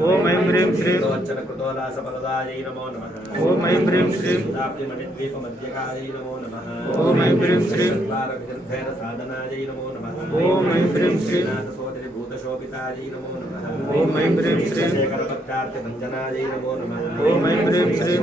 ओम ऐं ह्रीं श्रीं कृतोलासफलदायै नमो नमः। ओम ऐं ह्रीं श्रीं दाप्तिमणिद्वीपमध्यकायै नमो नमः। ओम ऐं ह्रीं श्रीं साधनायै नमो नमः। ओम ऐं ह्रीं श्रीं भूतशोभितायै नमो नमः। ओम ऐं ह्रीं श्रीं शेखरभक्तार्थभञ्जनायै नमो नमः। ओम ऐं ह्रीं श्रीं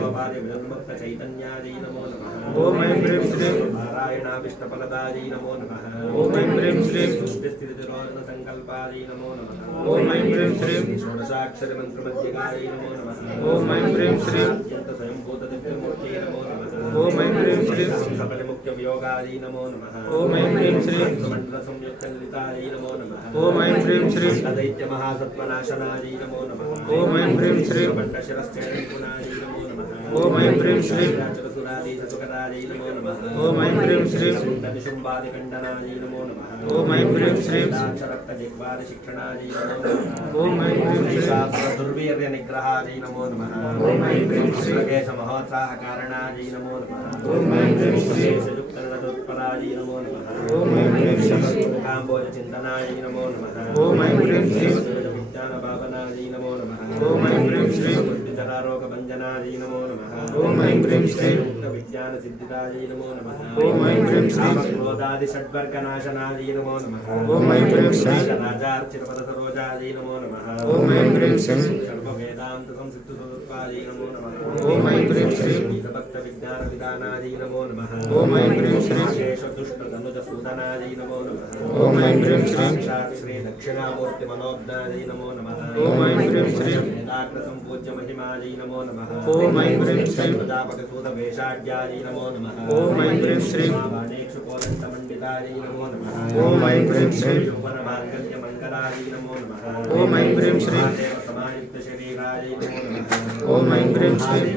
चैतन्यायै नमो नमः। ओम ऐं ह्रीं श्रीं नारायणाभिष्टफलदायै नमो नमः। ओम ऐं ह्रीं श्रीं सृष्टिस्थितिरोधनसङ्कल्पायै नमो नमः। ओम ऐं ह्रीं श्रीं षोडशाक्षरमन्त्रमध्यकायै नमो नमः। ओम ऐं ह्रीं श्रीं स्वयंभूतदिव्यमूर्त्यै नमो नमः। ओम ऐं ह्रीं श्रीं सफलमुख्ययोगायै नमो नमः। ओम ऐं ह्रीं श्रीं मण्डलसंयुक्तललितायै नमो नमः। ओम ऐं ह्रीं श्रीं दैत्यमहासत्त्वनाशनायै नमो नमः। ओम ऐं ह्रीं श्रीं मण्डशिरश्चैतन्यपुनायै नमो नमः। ओम ऐं ह्रीं श्रीं चतुरादीशसुखदायै नमो नमः। ओम ऐं ह्रीं श्रीं निशुम्बादिकण्डनायै नमो नमः। ओम ऐं ह्रीं श्रीं दाक्षरक्तजिह्वादिशिक्षणायै नमो नमः। ओम ऐं ह्रीं श्रीं दुर्वीर्यनिग्रहायै नमो नमः। ओम ऐं ह्रीं श्रीं महोत्साहकारणायै नमो नमः। ओम ऐं ह्रीं श्रीं युक्तनदोत्पलायै नमो नमः। ओम ऐं ह्रीं श्रीं काम्बोजचिन्तनायै नमो नमः। ओम ऐं ह्रीं श्रीं विज्ञानभावनायै नमो नमः। ओम ऐं ह्रीं श्रीं मृत्युजरारोगभञ्जनायै नमो नमः। ओम ऐं ह्रीं श्रीं विज्ञानसिद्धिदायै नमो नमः। ओम ऐं ह्रीं श्रीं क्रोधादिषड्वर्गनाशनायै नमो नमः। ओम ऐं ह्रीं श्रीं राजार्चितपदसरोजायै नमो नमः। ओम ऐं ह्रीं श्रीं सर्ववेदान्तसंसिद्धसुत्वायै नमो नमः। ओम ऐं ह्रीं श्रीं भक्तविज्ञानविधानायै नमो नमः। ओम ऐं ह्रीं श्रीं शेषदुष्टधनुजसूदनायै नमो नमः। ओम ऐं ह्रीं श्रीं श्रीदक्षिणामूर्तिमनोज्ञायै नमो नमः। ओम ऐं ह्रीं श्रीं वेदाग्रसम्पूज्यमहिमायै नमो नमः। ओम ऐं ह्रीं श्रीं प्रजापतिसूतवेषाढ्यायै नमो नमः। ओम ऐं ह्रीं श्रीं वाणीक्षुकोदण्डमण्डितायै नमो नमः। ओम ऐं ह्रीं श्रीं यौवनमाङ्गल्यमङ्गलायै नमो नमः। ओम ऐं ह्रीं श्रीं समायुक्तशरीरायै नमो नमः। ओम ऐं ह्रीं श्रीं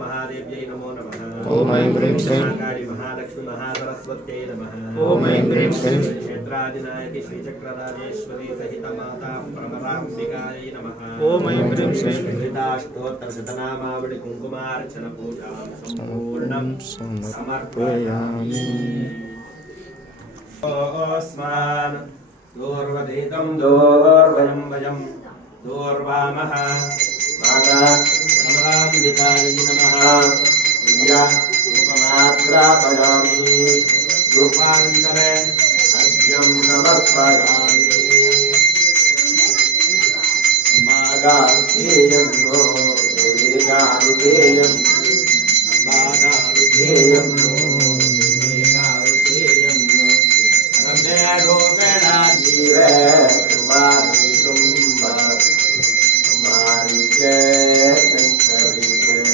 महादेव्यै नमो नमः। ओम ऐं ह्रीं श्रीं महालक्ष्मी महासरस्वत्यै नमः। ओम ऐं ह्रीं श्रीं क्षेत्रादिनायकि श्रीचक्रराजेश्वरी सहित माता प्रमराम्बिकायै नमः। ओम ऐं ह्रीं श्रीं ललिताष्टोत्तरशतनामावळि कुङ्कुमार्चन पूजां सम्पूर्णं समर्पयामि। ओस्मान् दूर्वतीतं दूर्वयं वयं दूर्वामः माता प्रमराम्बिकायै नमः। विद्या रूपमात्रापयामि रूपान्तरे अर्घ्यं समर्पयामि। मागारुतेयं नो देवीगारुतेयं मागारुतेयं नो देवीगारुतेयं नो रमे रोगणा जीवे तुम्हारी तुम्बा तुम्हारी जय शंकरी जय।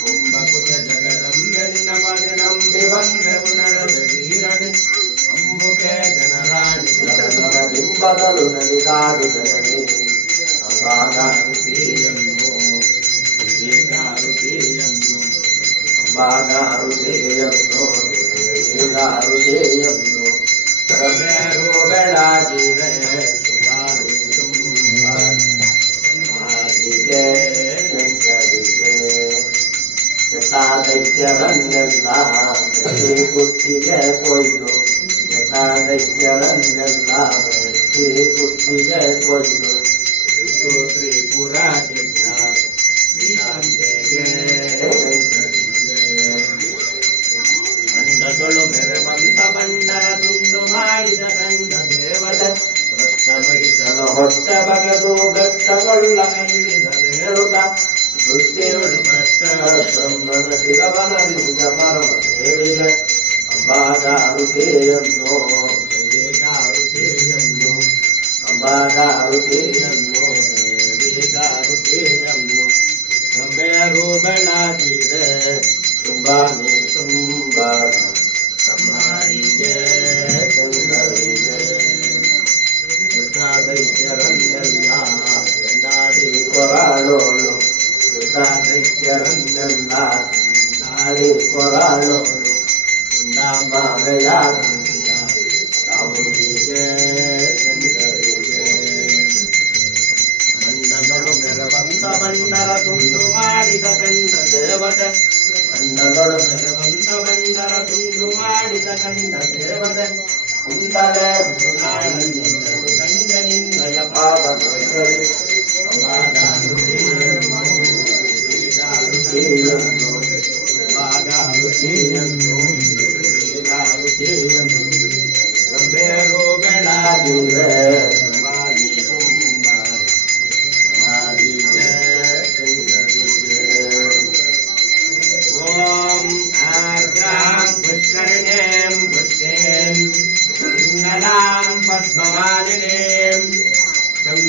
कुंभकुच जगदम्बिनमजनं विवन्द्य पुनरवीरणे अंबुके जनराणि बिंबदलुनलितादिजनने अंबागारुतेयं नो देवीगारुतेयं नो अंबागारुतेयं नो देवीगारुतेयं नो रमे रोगणा जीवे तुम्हारी तुम्बा तुम्हारी जय शंकरी जय। दैत्यरन्यल्ला कुत्तिಗೆ ಕೊಯ್ದು दैत्यरन्यल्ला ಕುತ್ತಿಗೆ ಕೊಯ್ದು ತ್ರಿಪುರ ಗೆದ್ದ ಮಂಡಗಳು ಮೆರವಂತ ಬಂಡರ ತುಂಡು ಮಾಡಿದ ಕಂಡ ದೇವತೆ ಭ್ರಷ್ಟಮಹಿಷನ ಹೊಟ್ಟೆ ಬಗೆದು ಬೆಟ್ಟಗೊಳ್ಳ ಮೆಲ್ಲಿದ ರೇಳುಗ ಸೃಷ್ಟಿಯುಳು ಭ್ರಷ್ಟ ಬ್ರಹ್ಮನ ಶಿರವನರಿಸಿದ ಪರಮ ದೇವಿಗೆ ಅಂಬಾಗಾರುತೆಯನ್ನು ದೇವಿಗಾರುತೆಯನ್ನು ಅಂಬಾಗಾರುತೆಯನ್ನು ದೇವಿಗಾರುತೆಯನ್ನು ನಂಬೆಯರು ಬೆಳಗಿದೆ ಶುಂಭಾನಿ ಶುಂಭಾರ ಸಂಹಾರಿಗೆ ಚಂದ್ರರಿಗೆ ದೈತ್ಯರನ್ನೆಲ್ಲ ಗಂಡಾಡಿ ಕೊರಾಳೋಳು ದೈತ್ಯರನ್ನೆಲ್ಲ ನಾಡಿ ಕೊರಾಳೋಳು ಗುಂಡಾಂಬಾಗಯಾಗಿದ್ದ ತಾವುಗಳಿಗೆ ಚಂದ್ರರಿಗೆ ಮಂಡಗಳು ಮೆರವಂತ ಬಂಡರ ತುಂಡು ಮಾಡಿದ ಕಂಡ ದೇವತೆ ಮಂಡಗಳು ಮೆರವಂತ ಬಂಡರ ತುಂಡು ಮಾಡಿದ ಕಂಡ ದೇವತೆ ಕುಂತಲೆ ಗಂಡ ನಿನ್ನಯ ಪಾದ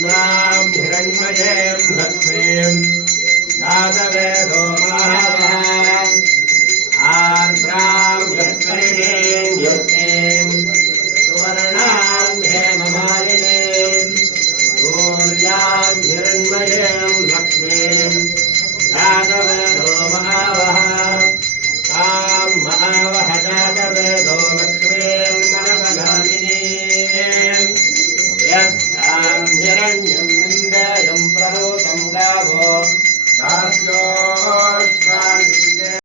स्वां हिरण्मयीं लक्ष्मीं जातवेदो महावः आर्द्रां यत्कर्णीं यत्नीं सुवर्णां हेममालिनीं सूर्यां हिरण्मयीं लक्ष्मीं जातवेदो महावः तां महावः जातवेदो लक्ष्मीं मनपगामिनीं यस्यां हिरण्यं विन्दायं प्रभूतं गावो दास्यो